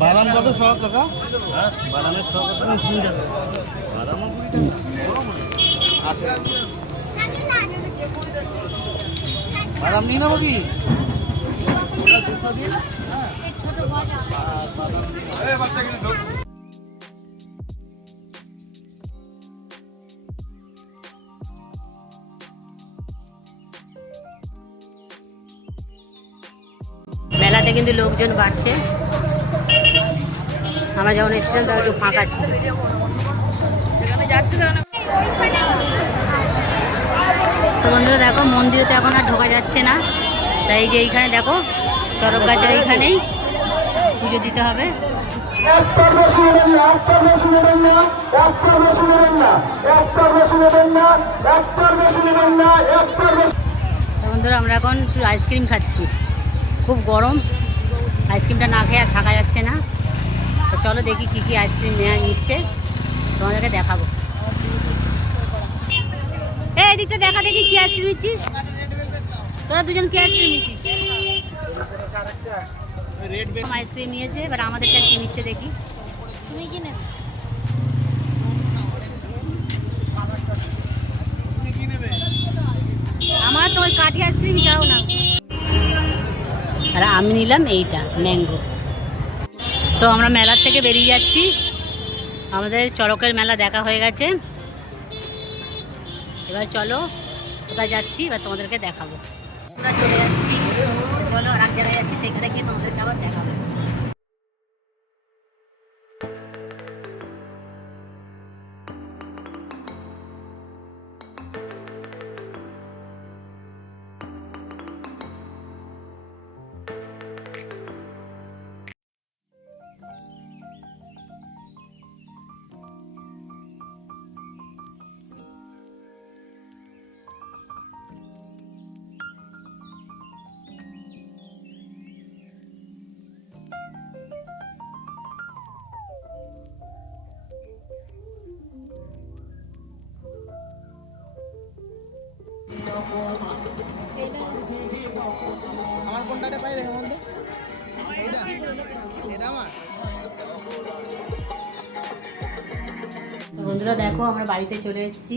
বাদাম কত 100 টাকা? হ্যাঁ, বাদামের 100 টাকা 20 টাকা। বাদামও 20 টাকা। আছে। বাদাম নিয়ে নেবো কি? মেলাতে কিন্তু লোকজন বাড়ছে। আমরা যখন এসেছিলাম তখন একটু ফাঁকা ছিল। তো বন্ধুরা দেখো, মন্দিরে তো এখন আর ঢোকা যাচ্ছে না, তাই এই যে এইখানে দেখো চরক গাছের এইখানেই পুজো দিতে হবে। বন্ধুরা আমরা এখন একটু আইসক্রিম খাচ্ছি, খুব গরম, আইসক্রিমটা না খেয়ে আর থাকা যাচ্ছে না। তো চলো দেখি কী কী আইসক্রিম নেওয়া নিচ্ছে, তোমাদেরকে দেখাবো। এই দিকটা দেখা দেখি কি আইসক্রিম নিচ্ছিস, তোরা দুজন কি আইসক্রিম নিচ্ছিস? আইসক্রিম নিয়েছে, এবার আমাদেরটা কি নিচ্ছে দেখি। তুমি কি নেবে? আমার তো ওই কাঠি আইসক্রিম যাও না। আর আমি নিলাম এইটা ম্যাঙ্গো। তো আমরা মেলার থেকে বেরিয়ে যাচ্ছি, আমাদের চড়কের মেলা দেখা হয়ে গেছে। এবার চলো কোথায় যাচ্ছি এবার তোমাদেরকে দেখাবো। আমরা চলে যাচ্ছি, চলো আর এক জায়গায় যাচ্ছি, সেখানে গিয়ে তোমাদেরকে আবার দেখাবো। আমার কোনটাতে পাই রে হেমন্ত? এইটা এটা আমার। বন্ধুরা দেখো আমরা বাড়িতে চলে এসেছি।